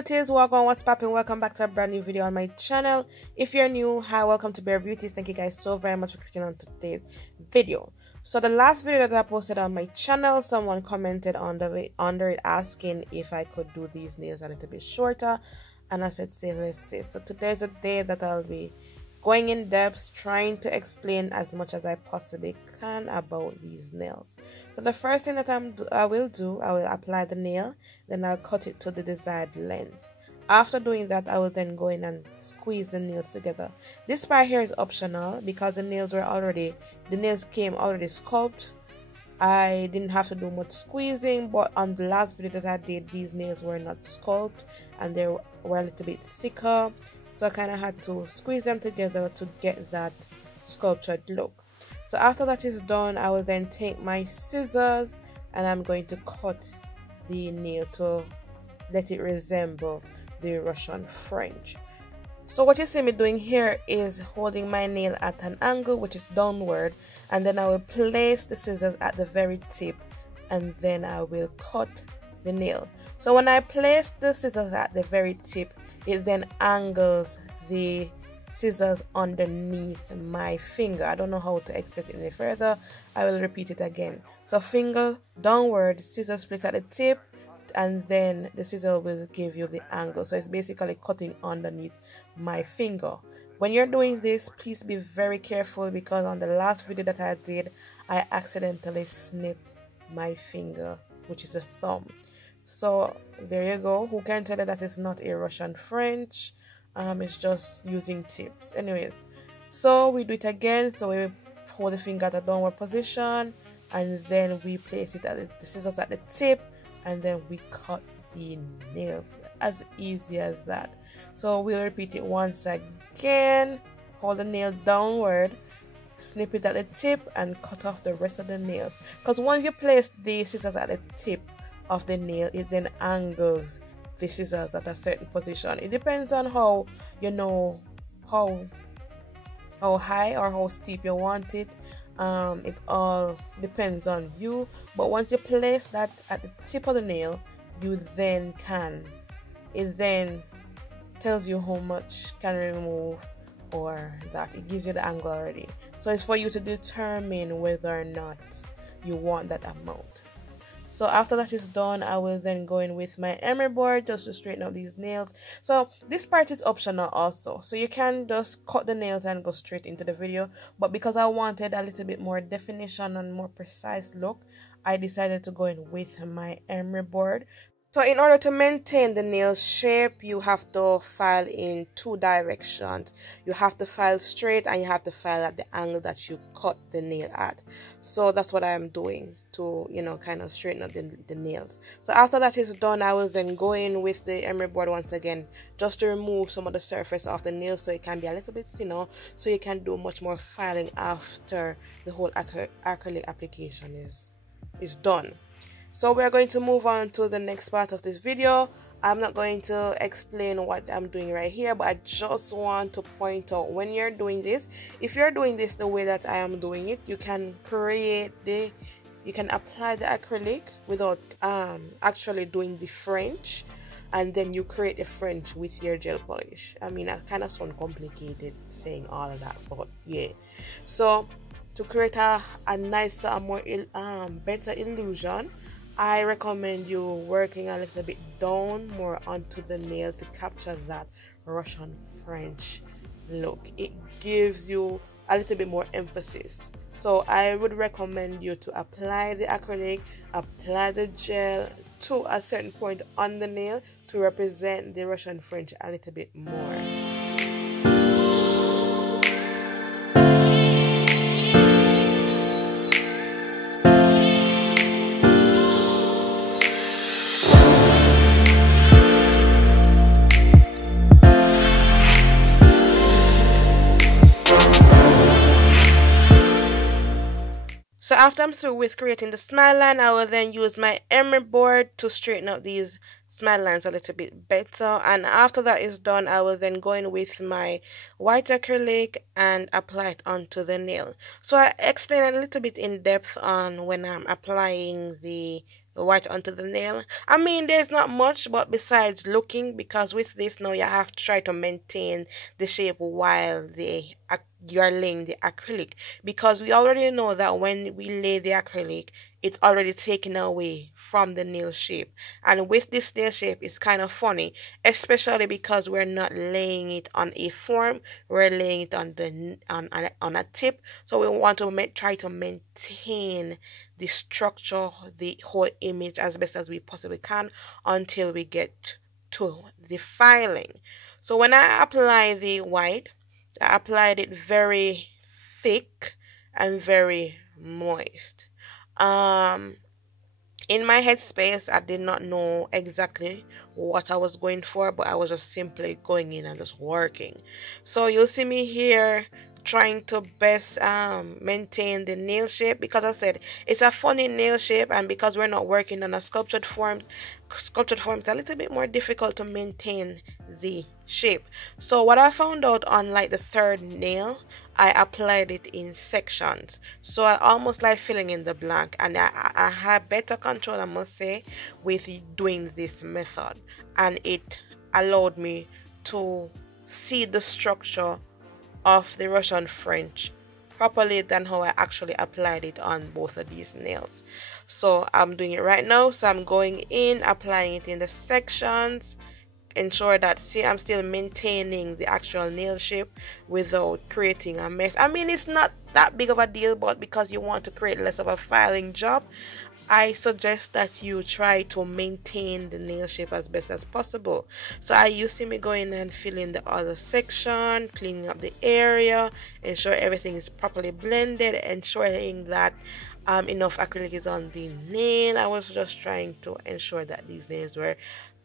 beauties, Waah Gwaan, what's popping? Welcome back to a brand new video on my channel. If you're new, hi, welcome to BareBeauty. Thank you guys so very much for clicking on today's video. So the last video that I posted on my channel, someone commented under it asking if I could do these nails a little bit shorter, and I said say let's see. So today's a day that I'll be going in depth, trying to explain as much as I possibly can about these nails. So the first thing that I will apply the nail, then I'll cut it to the desired length. After doing that, I will then go in and squeeze the nails together. This part here is optional because the nails came already sculpted. I didn't have to do much squeezing, but on the last video that I did, these nails were not sculpted and they were a little bit thicker. So I kind of had to squeeze them together to get that sculptured look. So after that is done, I will then take my scissors and I'm going to cut the nail to let it resemble the Russian French. So what you see me doing here is holding my nail at an angle, which is downward, and then I will place the scissors at the very tip and then I will cut the nail. So when I place the scissors at the very tip, it then angles the scissors underneath my finger. I don't know how to explain it any further. I will repeat it again. So finger downward, scissors split at the tip, and then the scissor will give you the angle. So it's basically cutting underneath my finger. When you're doing this, please be very careful because on the last video that I did, I accidentally snipped my finger, which is a thumb. So there you go. Who can tell you that it's not a Russian French? It's just using tips. Anyways, so we do it again. So we hold the finger at a downward position, and then we place it at the scissors at the tip, and then we cut the nails. As easy as that. So we'll repeat it once again. Hold the nail downward, snip it at the tip, and cut off the rest of the nails. Because once you place the scissors at the tip of the nail, it then angles the scissors at a certain position. It depends on how how high or how steep you want it. It all depends on you, but once you place that at the tip of the nail, it then tells you how much can remove, or that it gives you the angle already. So it's for you to determine whether or not you want that amount. So after that is done, I will then go in with my emery board just to straighten out these nails. So this part is optional also. So you can just cut the nails and go straight into the video. But because I wanted a little bit more definition and more precise look, I decided to go in with my emery board. So in order to maintain the nail shape, you have to file in two directions. You have to file straight and you have to file at the angle that you cut the nail at. So that's what I'm doing to, kind of straighten up the nails. So after that is done, I will then go in with the emery board once again, just to remove some of the surface of the nail so it can be a little bit thinner, so you can do much more filing after the whole acrylic application is done. So we're going to move on to the next part of this video. I'm not going to explain what I'm doing right here, but I just want to point out, when you're doing this, if you're doing this the way that I am doing it, you can apply the acrylic without actually doing the French, and then you create the French with your gel polish. I mean, I kind of sound complicated saying all of that, but yeah. So to create a nicer, more better illusion, I recommend you working a little bit down more onto the nail to capture that Russian French look. It gives you a little bit more emphasis. So I would recommend you to apply the acrylic, apply the gel to a certain point on the nail to represent the Russian French a little bit more. So after I'm through with creating the smile line, I will then use my emery board to straighten out these smile lines a little bit better. And after that is done, I will then go in with my white acrylic and apply it onto the nail. So I explain a little bit in depth on when I'm applying the white onto the nail. I mean, there's not much, but besides looking, because with this now you have to try to maintain the shape while you are laying the acrylic, because we already know that when we lay the acrylic, it's already taken away from the nail shape. And with this nail shape, it's kind of funny, especially because we're not laying it on a form, we're laying it on the on a tip. So we want to try to maintain the structure, the whole image as best as we possibly can until we get to the filing. So when I apply the white, I applied it very thick and very moist. In my headspace, I did not know exactly what I was going for, but I was just simply going in and just working. So you'll see me here trying to best maintain the nail shape, because I said it's a funny nail shape, and because we're not working on a sculptured forms, it's a little bit more difficult to maintain the shape. So what I found out on like the third nail, I applied it in sections, so I almost like filling in the blank, and I had better control, I must say, with doing this method, and it allowed me to see the structure of the Russian French properly than how I actually applied it on both of these nails. So I'm doing it right now. So I'm going in, applying it in the sections, ensure that, see, I'm still maintaining the actual nail shape without creating a mess. I mean, it's not that big of a deal, but because you want to create less of a filing job, I suggest that you try to maintain the nail shape as best as possible. So you see me going and filling the other section, cleaning up the area, ensure everything is properly blended, ensuring that enough acrylic is on the nail. I was just trying to ensure that these nails were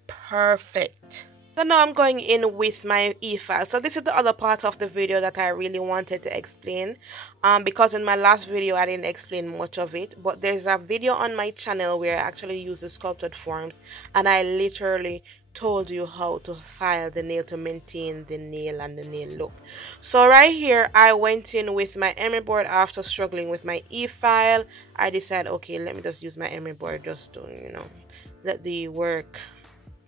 perfect. So now I'm going in with my e-file. So this is the other part of the video that I really wanted to explain, because in my last video I didn't explain much of it, but there's a video on my channel where I actually use the sculpted forms, and I literally told you how to file the nail to maintain the nail and the nail look. So right here I went in with my emery board after struggling with my e-file. I decided, okay, let me just use my emery board just to, you know, let the work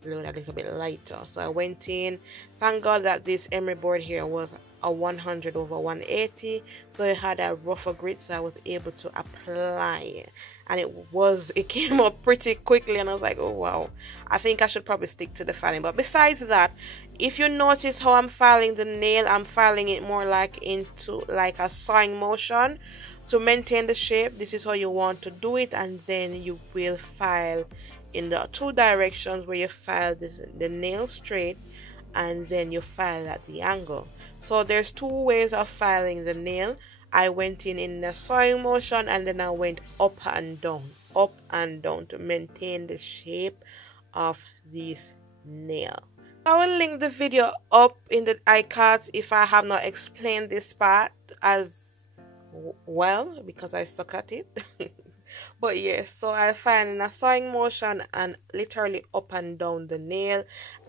load a little bit lighter. So I went in. Thank God that this emery board here was a 100/180, so it had a rougher grit, so I was able to apply, and it came up pretty quickly, and I was like, oh wow, I think I should probably stick to the filing. But besides that, if you notice how I'm filing the nail, I'm filing it more like into like a sawing motion to maintain the shape. This is how you want to do it, and then you will file in the two directions, where you file the nail straight and then you file at the angle. So there's two ways of filing the nail. I went in the sawing motion, and then I went up and down to maintain the shape of this nail. I will link the video up in the iCards if I have not explained this part as well, because I suck at it. But yes, so I find in a sawing motion and literally up and down the nail,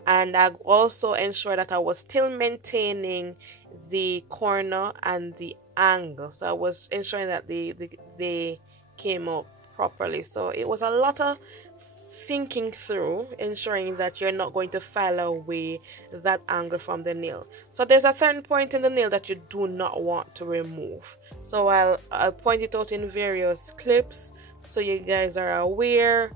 and I also ensure that I was still maintaining the corner and the angle. So I was ensuring that they came up properly. So it was a lot of thinking through, ensuring that you're not going to file away that angle from the nail. So there's a certain point in the nail that you do not want to remove. So I'll point it out in various clips so you guys are aware.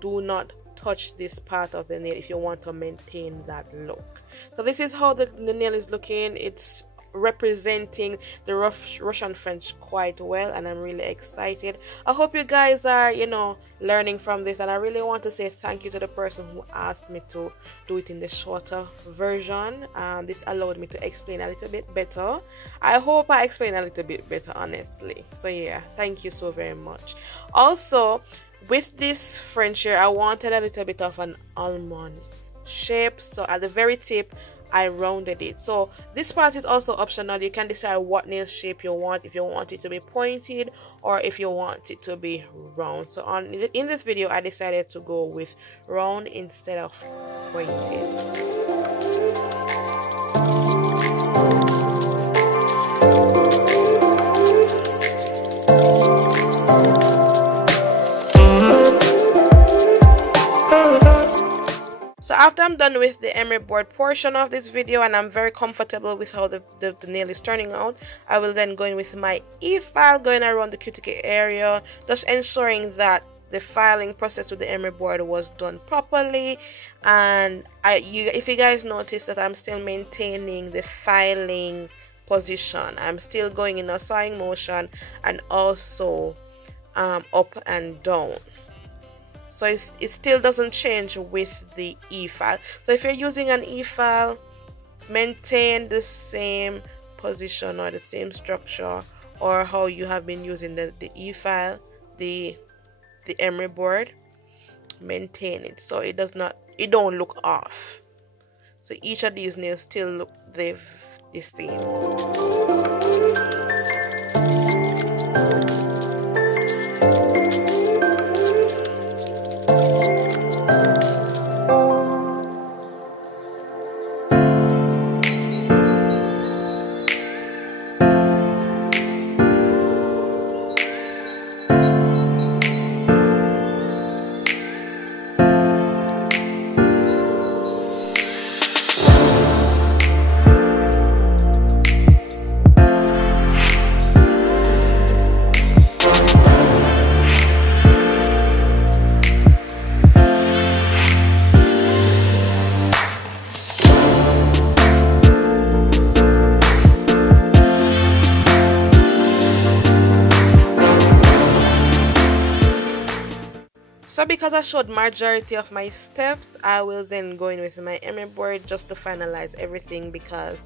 Do not touch this part of the nail if you want to maintain that look. So this is how the nail is looking. It's representing the Russian French quite well, and I'm really excited. I hope you guys are, you know, learning from this, and I really want to say thank you to the person who asked me to do it in the shorter version. This allowed me to explain a little bit better. I hope I explained a little bit better, honestly. So yeah, thank you so very much. Also, with this French here, I wanted a little bit of an almond shape, so at the very tip I rounded it. So this part is also optional. You can decide what nail shape you want, if you want it to be pointed or if you want it to be round. So in this video I decided to go with round instead of pointed. after I'm done with the emery board portion of this video and I'm very comfortable with how the nail is turning out, I will then go in with my e-file, going around the cuticle area, just ensuring that the filing process with the emery board was done properly. And if you guys notice that I'm still maintaining the filing position, I'm still going in a sawing motion and also up and down, so it still doesn't change with the e-file. So if you're using an e-file, maintain the same position or the same structure or how you have been using the e-file, the emery board. Maintain it so it don't look off. So each of these nails still look the same. So because I showed majority of my steps, I will then go in with my emery board just to finalize everything, because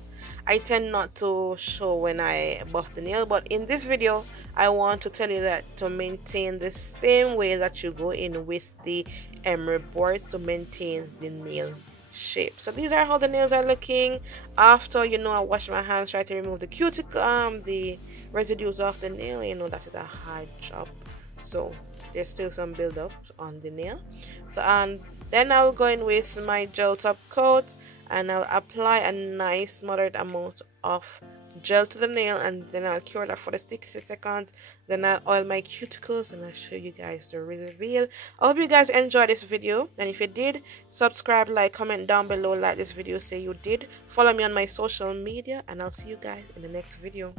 I tend not to show when I buff the nail. But in this video, I want to tell you that to maintain the same way that you go in with the emery board to maintain the nail shape. So these are how the nails are looking after, I wash my hands, try to remove the cuticle, the residues of the nail. That is a hard job, so there's still some build-up on the nail. So and then I'll go in with my gel top coat and I'll apply a nice moderate amount of gel to the nail, and then I'll cure that for the 60 seconds. Then I'll oil my cuticles and I'll show you guys the reveal. I hope you guys enjoyed this video, and if you did, subscribe, like, comment down below, like this video, say you did, follow me on my social media, and I'll see you guys in the next video.